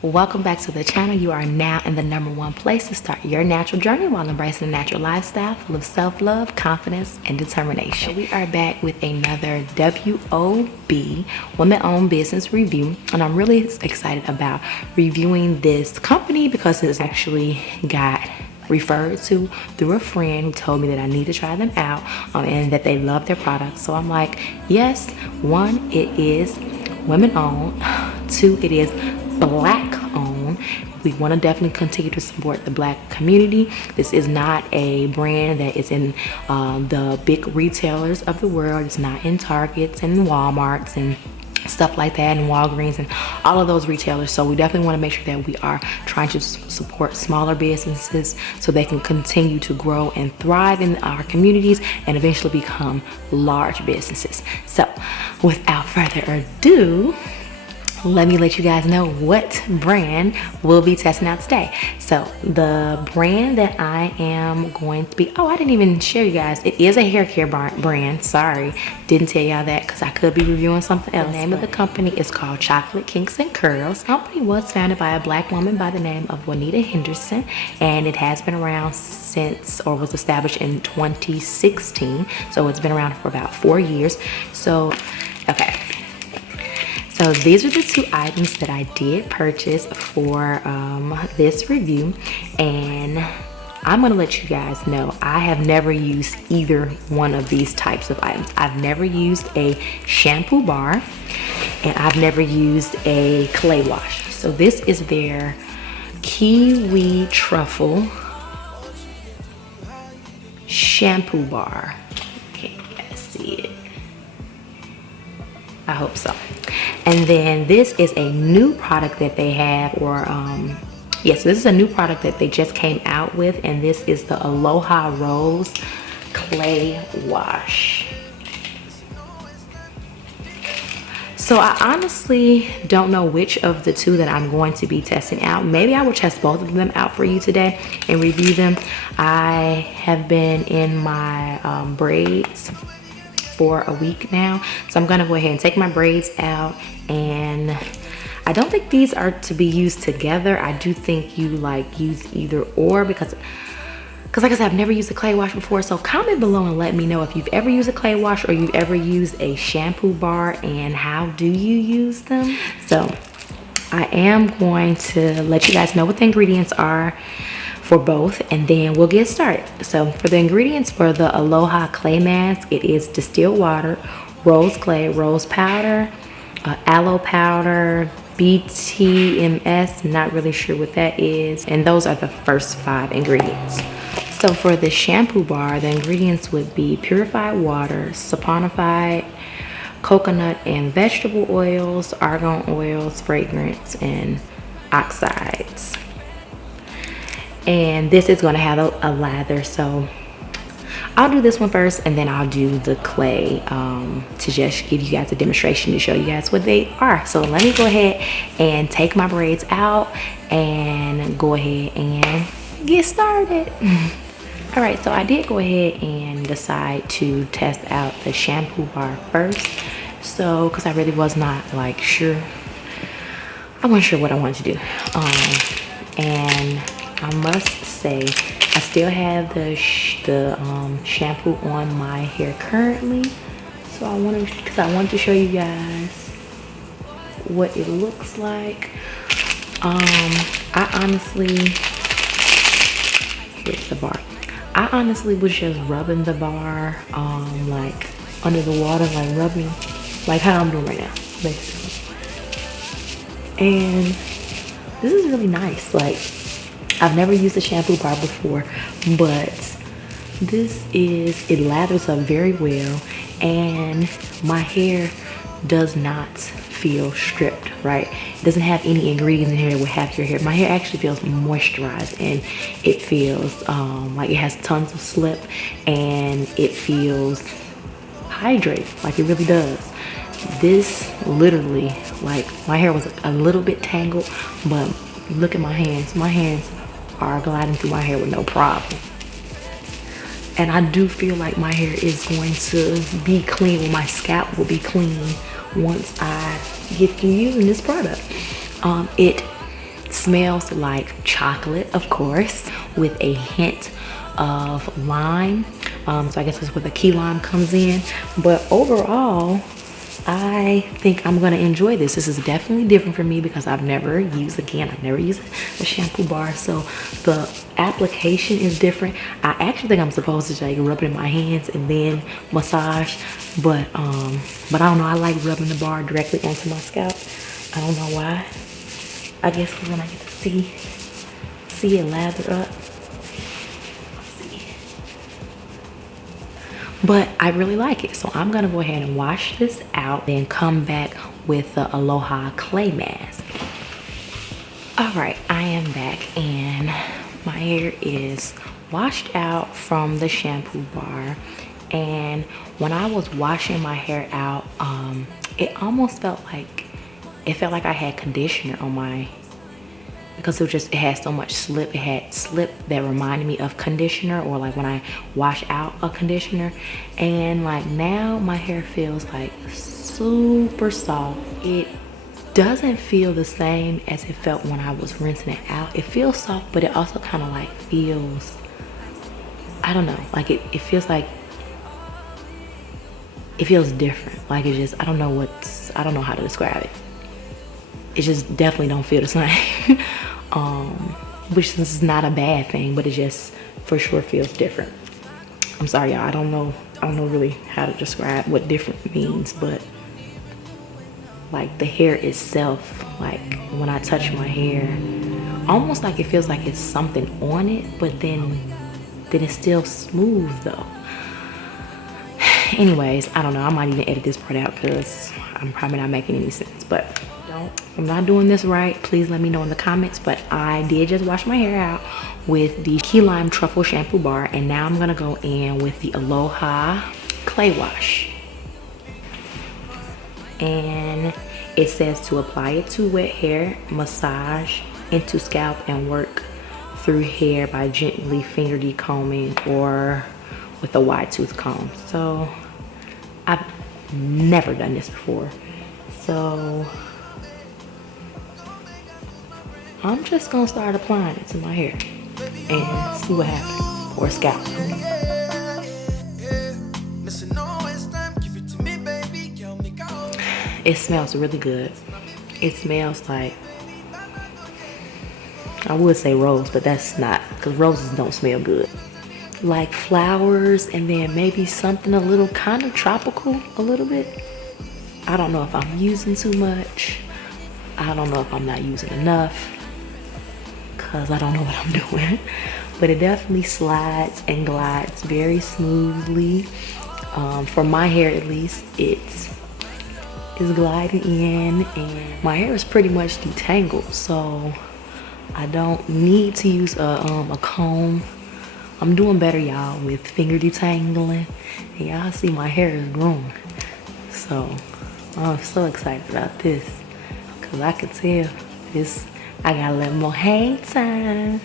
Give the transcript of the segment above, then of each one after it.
Welcome back to the channel. You are now in the #1 place to start your natural journey while embracing a natural lifestyle full of self-love, confidence, and determination. We are back with another WOB, women-owned business review, and I'm really excited about reviewing this company because it's actually got referred to through a friend who told me that I need to try them out and that they love their products. So I'm like, yes, 1, it is women-owned. 2, it is Black owned. We want to definitely continue to support the Black community. This is not a brand that is in the big retailers of the world. It's not in Targets and Walmarts and stuff like that, and Walgreens and all of those retailers. So we definitely want to make sure that we are trying to support smaller businesses so they can continue to grow and thrive in our communities and eventually become large businesses. So without further ado, let me let you guys know what brand we'll be testing out today. So the brand that I am going to be, I didn't even share you guys, it is a hair care brand. Sorry, didn't tell y'all that because I could be reviewing something else. The name of the company is called Kinks and Kurls. The company was founded by a Black woman by the name of Juanita Henderson, and it has been around since, or was established in 2016. So it's been around for about 4 years. So, okay. So these are the 2 items that I did purchase for this review, and I'm gonna let you guys know I have never used either one of these types of items. I've never used a shampoo bar, and I've never used a clay wash. So this is their Key Lime Truffle shampoo bar. Can you guys see it? I hope so. And then this is a new product that they have, or yes, this is a new product that they just came out with, and this is the Aloha Rose Clay Wash. So I honestly don't know which of the 2 that I'm going to be testing out. Maybe I will test both of them out for you today and review them. I have been in my braids for a week now, so I'm gonna go ahead and take my braids out, and I don't think these are to be used together. I do think you like use either or, because like I said, I've never used a clay wash before. So comment below and let me know if you've ever used a clay wash or you've ever used a shampoo bar, and how do you use them. So I am going to let you guys know what the ingredients are for both, and then we'll get started. So for the ingredients for the Aloha Clay Mask, it is distilled water, rose clay, rose powder, aloe powder, BTMS, not really sure what that is, and those are the first 5 ingredients. So for the shampoo bar, the ingredients would be purified water, saponified coconut and vegetable oils, argan oils, fragrance, and oxides. And this is going to have a lather, so I'll do this one first, and then I'll do the clay to just give you guys a demonstration to show you guys what they are. So let me go ahead and take my braids out and go ahead and get started. All right, so I did go ahead and decide to test out the shampoo bar first, so because I really was not like sure. I wasn't sure what I wanted to do, and I must say I still have the shampoo on my hair currently, so I wanted to show you guys what it looks like. I honestly, here's the bar. I honestly was just rubbing the bar like under the water, like rubbing, like how I'm doing right now, basically. And this is really nice. Like, I've never used a shampoo bar before, but it lathers up very well, and my hair does not feel stripped, right? It doesn't have any ingredients in here that would have your hair. My hair actually feels moisturized, and it feels like it has tons of slip, and it feels hydrated, like it really does. This literally, like, my hair was a little bit tangled, but look at my hands. My hands are gliding through my hair with no problem. And I do feel like my hair is going to be clean, or my scalp will be clean once I get through using this product. It Smells like chocolate, of course, with a hint of lime. So I guess that's where the key lime comes in. But overall, I think I'm gonna enjoy this. This is definitely different for me because I've never used a shampoo bar. So the application is different. I actually think I'm supposed to like rub it in my hands and then massage, but I don't know. I like rubbing the bar directly onto my scalp. I don't know why. I guess when I get to see it lather up. But I really like it, so I'm gonna go ahead and wash this out, then come back with the Aloha Clay mask. All right, I am back and my hair is washed out from the shampoo bar. And when I was washing my hair out, it almost felt like I had conditioner on my, because it had so much slip. It had slip that reminded me of conditioner, or like when I wash out a conditioner. And like now my hair feels like super soft. It doesn't feel the same as it felt when I was rinsing it out. It feels soft, but it also kind of like feels, I don't know, like it feels like, it feels different. Like it just, I don't know how to describe it. It just definitely don't feel the same. Which is not a bad thing, but it just for sure feels different. I'm sorry, y'all. I don't know really how to describe what different means, but like the hair itself, like when I touch my hair, almost like it feels like it's something on it, but then it's still smooth though. Anyways, I don't know. I might even edit this part out because I'm probably not making any sense, but if I'm not doing this right, please let me know in the comments. But I did just wash my hair out with the Key Lime Truffle Shampoo Bar, and now I'm gonna go in with the Aloha Clay Wash. And it says to apply it to wet hair, massage into scalp, and work through hair by gently finger decombing or with a wide tooth comb. So I've never done this before, so I'm just gonna start applying it to my hair and see what happens, or scalp. It smells really good. It smells like, I would say rose, but that's not, because roses don't smell good. Like flowers, and then maybe something a little kind of tropical, a little bit. I don't know if I'm using too much. I don't know if I'm not using enough, because I don't know what I'm doing. But it definitely slides and glides very smoothly. For my hair at least, it's gliding in, and my hair is pretty much detangled, so I don't need to use a comb. I'm doing better, y'all, with finger detangling, and y'all see my hair is growing. So I'm so excited about this, because I could tell this, I got a little more hang time.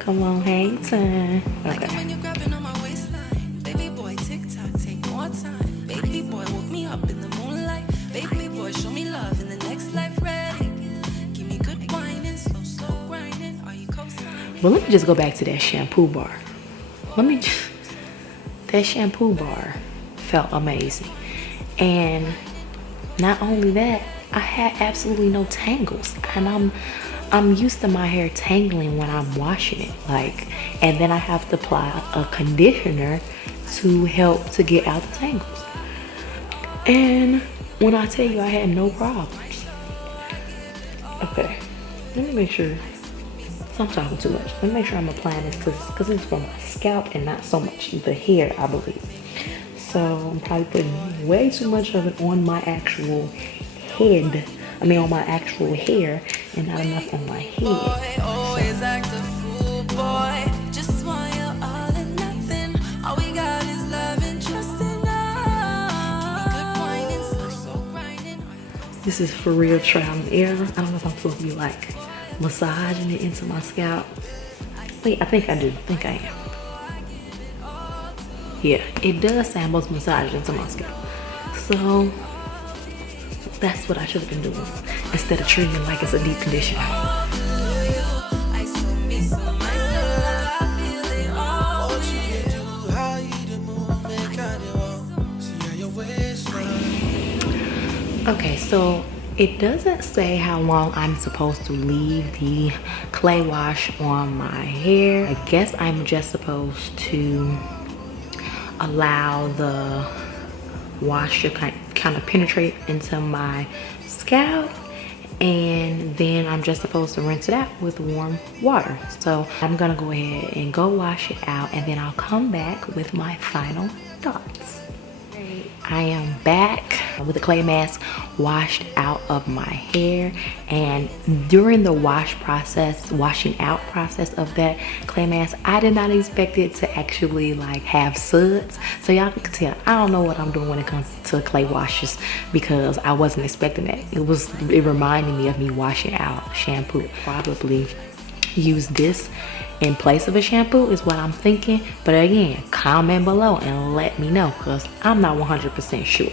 Come on, hang time. Okay. Like when you're grabbing on my waistline. Baby boy, tick-tock, take more time. Baby boy, woke me up in the moonlight. Baby boy, show me love in the next life. Ready? Give me good whining, slow grinding. Are you co-signing? Well, let me just go back to that shampoo bar. That shampoo bar felt amazing. And not only that, I had absolutely no tangles, and I'm used to my hair tangling when I'm washing it, like, and then I have to apply a conditioner to help to get out the tangles. And when I tell you I had no problems. Okay, let me make sure. I'm talking too much. Let me make sure I'm applying this because it's for my scalp and not so much the hair, I believe. So I'm probably putting way too much of it on my actual head. I mean on my actual hair, and not enough on my head. Boy, always act a fool, boy. Just want you all and nothing. All we got is love and trust in us. This is for real trial and error. I don't know if I'm supposed to be like massaging it into my scalp. Wait, I think I do. I think I am. Yeah, it does say I'm supposed to massage it into my scalp. So that's what I should have been doing instead of treating it like it's a deep conditioner. Okay, so it doesn't say how long I'm supposed to leave the clay wash on my hair. I guess I'm just supposed to allow the wash to kind of penetrate into my scalp, and then I'm just supposed to rinse it out with warm water. So I'm gonna go ahead and go wash it out, and then I'll come back with my final thoughts. I am back with the clay mask washed out of my hair, and during the washing out process of that clay mask, I did not expect it to actually like have suds. So y'all can tell I don't know what I'm doing when it comes to clay washes, because I wasn't expecting that. It reminded me of me washing out shampoo. Probably use this in place of a shampoo is what I'm thinking, but again, comment below and let me know, because I'm not 100% sure.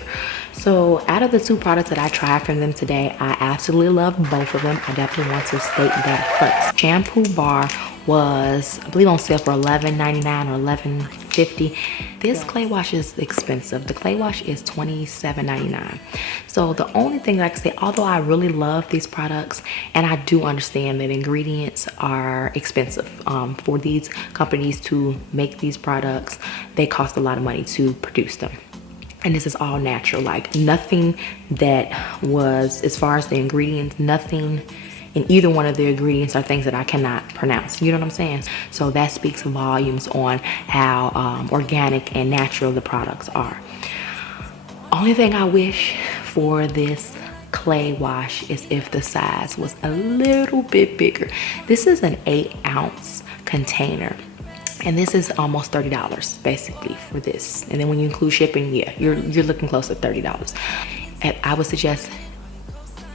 So out of the two products that I tried from them today, I absolutely love both of them. I definitely want to state that first. Shampoo bar was, I believe, on sale for $11.99 or $11.50. This clay wash is expensive. The clay wash is $27.99. So the only thing that I can say, although I really love these products, and I do understand that ingredients are expensive for these companies to make these products, they cost a lot of money to produce them. And this is all natural, like nothing that was, as far as the ingredients, nothing in either one of the ingredients are things that I cannot pronounce. You know what I'm saying? So that speaks volumes on how organic and natural the products are. Only thing I wish for this clay wash is if the size was a little bit bigger. This is an 8-ounce container, and this is almost $30 basically for this. And then when you include shipping, yeah, you're looking close to $30. And I would suggest,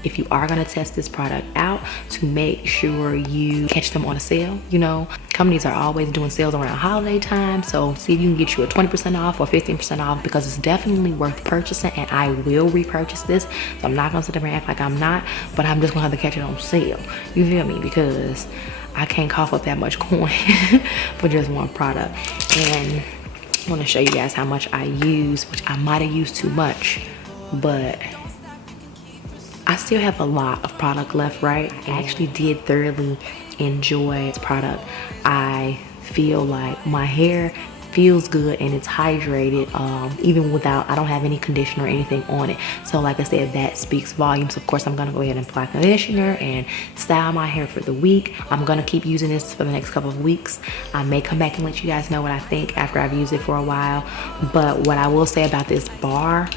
if you are gonna test this product out, to make sure you catch them on a sale. You know, companies are always doing sales around holiday time, so see if you can get you a 20% off or 15% off, because it's definitely worth purchasing, and I will repurchase this. So I'm not gonna sit there and act like I'm not, but I'm just gonna have to catch it on sale. You feel me? Because I can't cough up that much coin for just one product. And I wanna show you guys how much I use, which I might have used too much, but I still have a lot of product left, right? I actually did thoroughly enjoy this product. I feel like my hair feels good and it's hydrated, even without, I don't have any conditioner or anything on it. So like I said, that speaks volumes. Of course, I'm gonna go ahead and apply conditioner and style my hair for the week. I'm gonna keep using this for the next couple of weeks. I may come back and let you guys know what I think after I've used it for a while. But what I will say about this bar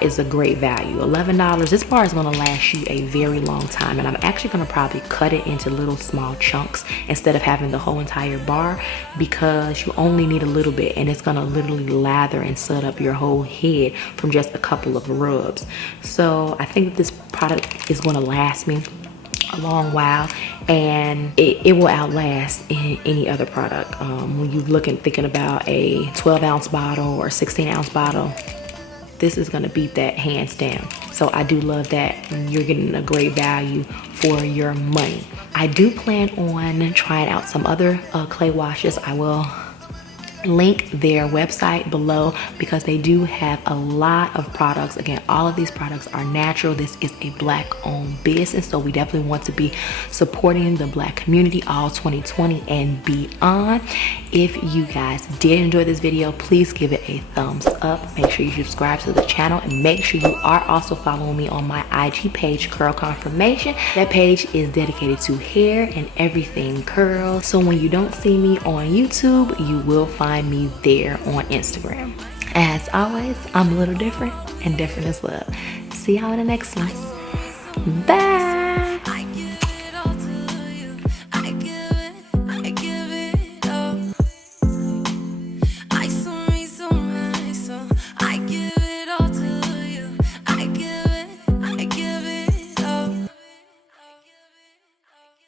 is a great value. $11. This bar is gonna last you a very long time, and I'm actually gonna probably cut it into little small chunks instead of having the whole entire bar, because you only need a little bit, and it's gonna literally lather and set up your whole head from just a couple of rubs. So I think that this product is gonna last me a long while, and it will outlast any other product. When you thinking about a 12-ounce bottle or 16-ounce bottle, this is gonna beat that hands down. So I do love that you're getting a great value for your money. I do plan on trying out some other clay washes. I will link their website below, because they do have a lot of products. Again, all of these products are natural. This is a Black-owned business, so we definitely want to be supporting the Black community all 2020 and beyond. If you guys did enjoy this video, please give it a thumbs up. Make sure you subscribe to the channel, and make sure you are also following me on my IG page, Curl Confirmation. That page is dedicated to hair and everything curls. So when you don't see me on YouTube, you will find me there on Instagram. As always, I'm a little different, and different is love. See y'all in the next one. Bye.